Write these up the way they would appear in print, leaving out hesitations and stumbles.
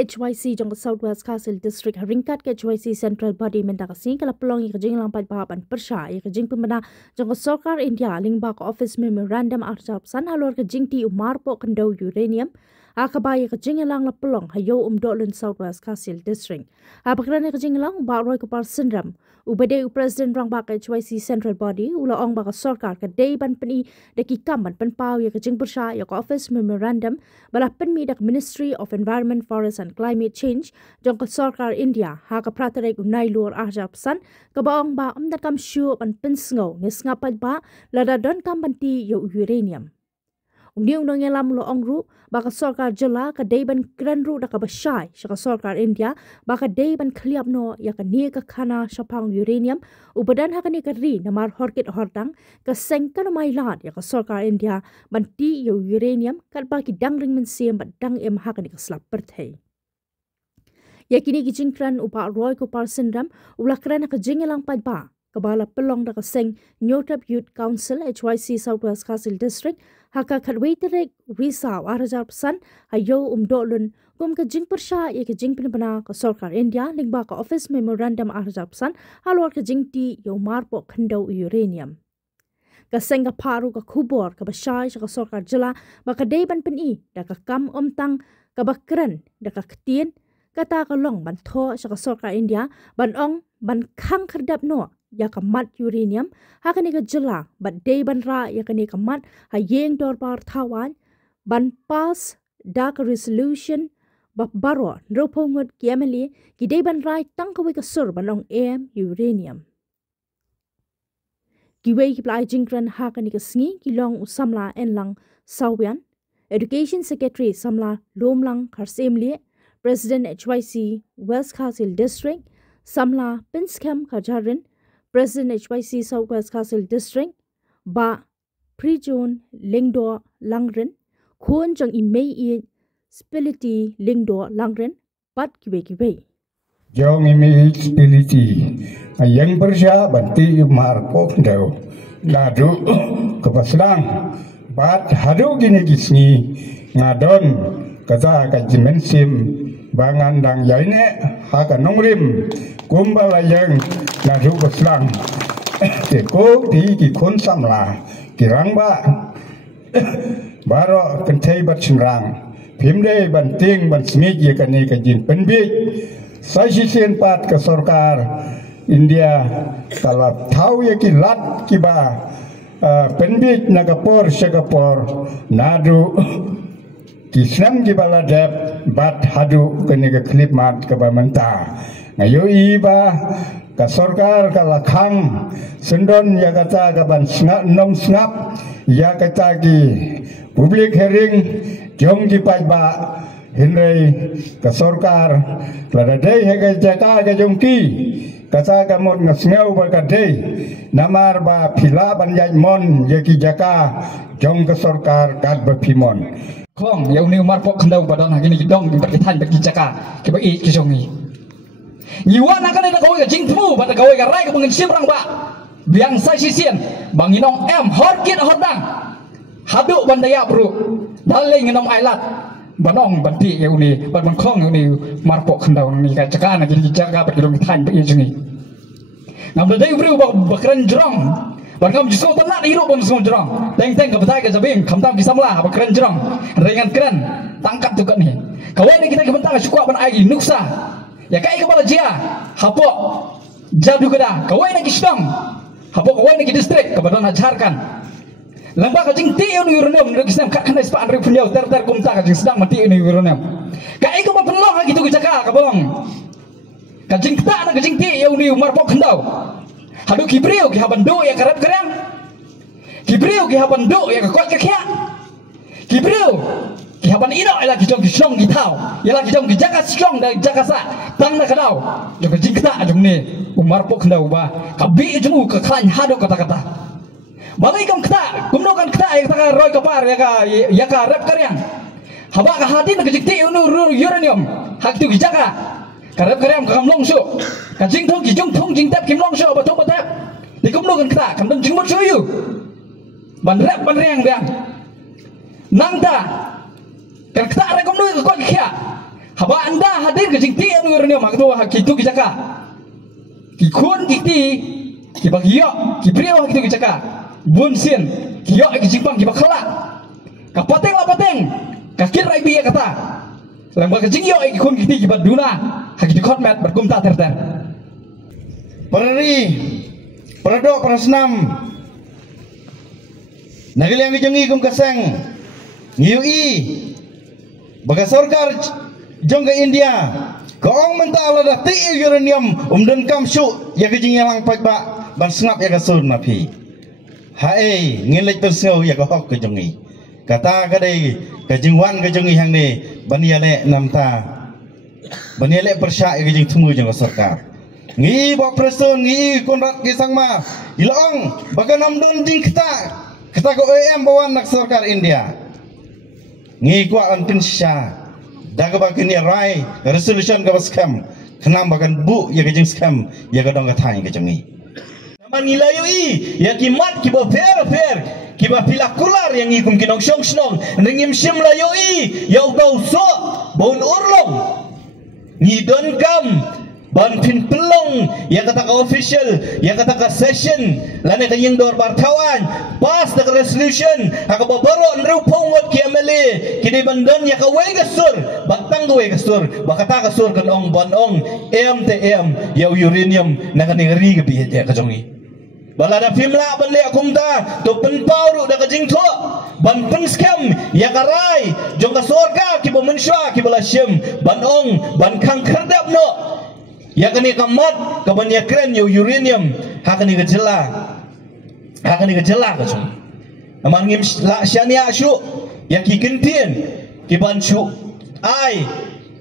KHYC jong Southwest Castle District haringkat KHYC Central Body mendakasi kala pelong ikajing lampat bahapan persya ikajing pemena jong Sarkar India lingba ko office memorandum arjab san halor kajing ti umar po kandau uranium akabay ikajing lang la pelong hayo dolun Southwest Castle District apakran ikajing lang ba roy ko par syndrome ubade president rang ba KHYC Central Body ula ong ba Sarkar ka day ban peni deki kamban penpau ikajing persya ya ko office memorandum bala penmi dak Ministry of Environment, Forest and Climate Change jong Sarkar India ha ka pratarek unai lur arjab san ka baong ba dakam shu pan pensngo nes ngapat ba lada don kambanti yo uranium Uniung nong yalam lo ongru baka Sarkar jela ka dayban kranru da ka basyai sa Sarkar India baka dayban kliap no ya ka ni ka khana sapang uranium ubadan ha ka ni ka ri namar horkit hordang ka sengka no mailat ya ka Sarkar India banti yo uranium kat ba ki dangring men siam ba dang em ha ka ni ka slap perthai yakini ki jingkran upa roy ko par syndrome ulakran ka jingelang pad ba kabala pelong da ka seng Newtrap Youth Council HYC Southwest Castle District haka khatwaitrek risa arajar san hayo dolun kum ka jing persya ye ka jing pinbana ka Sarkar India lingba ka office memorandum arajar san halor ka jing ti yo marpo khandau uranium ka senga paru ka khubor ka basai ka Sarkar jela maka dayban peni da ka kam omtang ka bakran da ka ktien kata ka long ban tho sa ka Sarkar India ban ong ban khang khardap no ya ka mat uranium ha ka ni ka jela ban day ban ra ya ka ni ka mat ha yeng dor par thawan ban pass da ka resolution ba baro ropongot kiameli ki day ban ra tang ka wi ka sur ban ong am uranium ki wei ki plai jingran ha ka ni ka sngi ki long usamla en lang sawian education secretary samla lomlang kharsemli president HYC West Castle District samla pinskam khajarin President HYC Southwest Castle District ba Prijon Lingdo Langren khon jang imei i spility Lingdo Langren pat kiwe jong imei spility ayang bersya banti marpo ndau ladu kepaslang bat hadu gini gisni ngadon kaza ka dimensim bangan dang yaine ha ka nongrim kumbala yang ladu beslang ke ko ti ki khon samla ki rangba baro kentai bat sinrang phimde ban ting ban smig ye ka ni ka jin penbi sashi sen pat ka Sarkar India kala thau ye ki lat ki ba penbi nagapor shagapor nadu kisnam ki bala dep bat hadu kene ka klip mat ka ba manta ngayo iba ka Sarkar ka lakhang sendon ya kata ka ban snap nom snap ya kata ki public hearing jong ki pai ba hinrei ka Sarkar lada dei he ka jaka ka jong ki kata ka mot ngasngau ba ka dei namar ba phila ban yai mon ye ki jaka jong ka Sarkar kat ba phimon khong yau ni mar pok khandau ba don hagini dong ba ki than ba ki jaka ki ba i ki jong ni Niwa nak kena nak kawai jing temu, pada kawai rai ke pengensim orang ba, biang sai sisian, banginong horkit hordang, haduk bandaya bro, daling nginom ailat, banong banti yang ni, ban kong yang ni marpok kendau ni kat cakap nak jadi cakap pergi dong tan pergi jengi. Nam dadai bro bakran jerong, ban kam jisko tanah hidup ban semua jerong, teng ke betai ke jabing, kamtam kisamlah bakran jerong, ringan keren, tangkap tu kat ni. Kawai ni kita kebentang suka ban agi nuksa. Ya kai kepala jia, hapok jadu kada, kawai nak kisdong, hapok kawai nak distrik, kebetulan ajarkan. Lembah kajing ti yang uranium, nak kisdong kat kena sepan ribu punya, ter kumta kajing sedang mati ini uranium. Kai kepala penlong lagi tu kejaka, kabong. Kajing kita nak kajing ti yang ni marpok kendau. Hadu kibriu kihabando ya karep kerang, kibriu kihabando ya kekuat kekia, kibriu. Kihaban ino ila kijong kisong kitau ila kijong kijaka strong dan jakasa tang na kadau jong jingkta jong ni umar pok ndau ba kabi jemu ka klan hado kata-kata balai kam kta kumnokan kta ya kata roy kapar ya ka rep karyang haba ka hati na kijikti uranium hak tu kijaka ka rep karyang ka kamlong su ka jingthong kijong thong jingtap kimlong su ba thong batap di kumnokan kta kam dong jingmot suyu ban rep ban riang riang nangta kan kita ada komnu ke kau kia haba anda hadir ke jing ti uranium hak tu hak itu kijaka ki kun ki ki bagio ki prio hak itu kijaka bun sin ki yo ki jipang ki bakhala ka pateng la pateng ka kir rai bi kata lang ba ke jing yo ki kun ki baduna hak itu khotmat berkumta terter Perari Peradok Perasnam Nagil yang kejongi kum kaseng Ngiui Baka sorkar jong ke India Kaong mentah ala dah ti uranium dan kam syuk ya kejing yang pak ba ban sengap ya kasun napi hae ngilek persau ya hok kejongi kata kadai kejingwan kejongi hang ni baniale namta baniale persya ya kejing tumu jong sorkar ngi ba presun ngi konrat kisang ma ilong baka namdon jing kita ko em bawan nak sorkar India ngi kwa antin sya daga bakin ya rai resolution ka baskam kenam bakan bu ya kejing skam ya ka dong ka thai ka jangi man ngilayo i ya kimat ki ba fair ki ba pilakular yang ikum kinong syong snong ngim sim layo i ya utau so bon urlong ni don kam ban pin pelong yang kata ka official yang kata ka session lane ka yeng dor bartawan pas the resolution haka babaro nreu pongwat ki amele kini bandon ya ka wei gasur batang wei gasur bakata gasur kan ong ban ong MTM ya uranium na kani ri ga bi ya ka jongi balada fimla banle akumta to pen pauru da ka jing tho ban pen scam ya ka rai jong ka sorga ki bo mensha ki bala shem ban ong ban khang khardap no ya kani kamat kabanya keren yo uranium hakani gejela ka chung aman ngim la syania syu ya ki kentien ki ban syu ai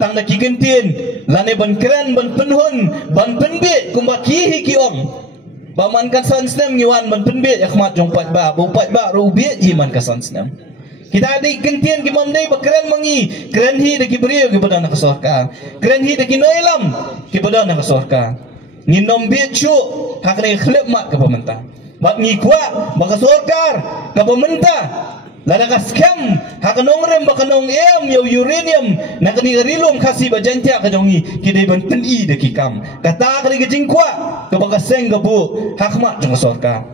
tang da ki kentien lane ban keren ban penhun ban penbe kumba ki hi ki om ba man kan san snem ngiwan ban penbe ya khmat jong pat ba bu pat ba ru be ji man ka san snem kita ada kentien ki mamdai bakren mangi keren hi de ki brio ki badan ka sorkar keren hi de ki noilam ki badan ka sorkar ni nombe chu hakne khlep mat ka pemerintah bak ni kwa baka sorkar ka pemerintah lada ka scam hakanong rem bakanong yo uranium na kani rilum khasi bajantia ka jongi ki de ban pen i de ki kam kata ka jing kwa ka baka seng ka bu hakmat jong sorkar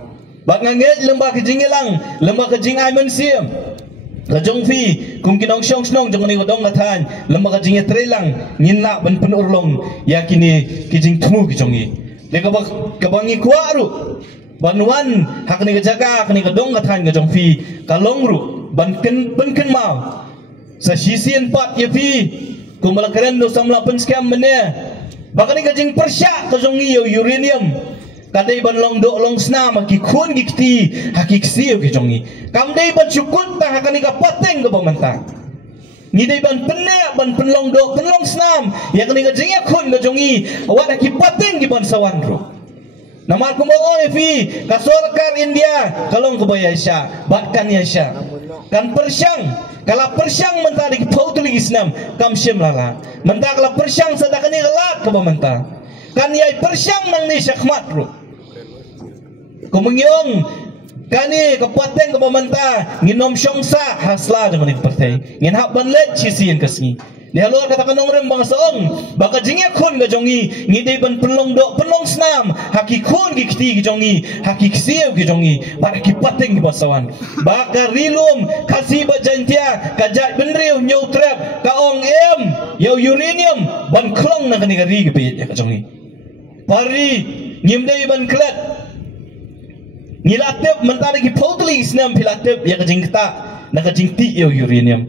bak nganget lembah ki jingelang lembah ki jing ai mensiam Kajong fi kum kinong syong snong jong ni wadong lathan lembaga jinge trelang nyinna ban pen urlong ya kini kijing tumu kijongi de kabangi kwaru banwan hakni jaga hakni kadong lathan kajong fi kalongru ban ken mau sa sisien pat ye fi kum balakaren do samla pen scam mene bakani kajing persya kajong yo uranium kadai ban long do long sna ma ki khun gikti hakik siu ki jongi kam dai ban syukut ta hakani ka pateng ka pemerintah ni dai ban penne ban penlong do penlong snam ya kani ka jinga khun ka jongi awat ki pateng ki ban sawan ro namar ko mo fi ka sorkar India kalong ko baya sya batkan ya sya kan persyang kala persyang mentah di totally islam kam syem lala mentah kala persyang sadakani lat ka pemerintah kan yai persyang nang ni syakmat ro kumengyong kani kapateng ke pemerintah nginom syongsa hasla dengan ini partai ngin hak banlet cisian kasni ni halor kata kanong rem bang saong baka jingya khun ga jongi ngidei ban penlong do penlong snam haki khun gi kti gi jongi haki ksiew gi jongi bar ki pateng gi basawan baka rilum kasi bajantia kajat benriu nyutrap ka ong em yo uranium ban klong na kani ga ri gi pe ya ka jongi pari ngimdei ban klet nilatip mentari ki totally isnam pilatip ya kajing kita na kajing ti yo uranium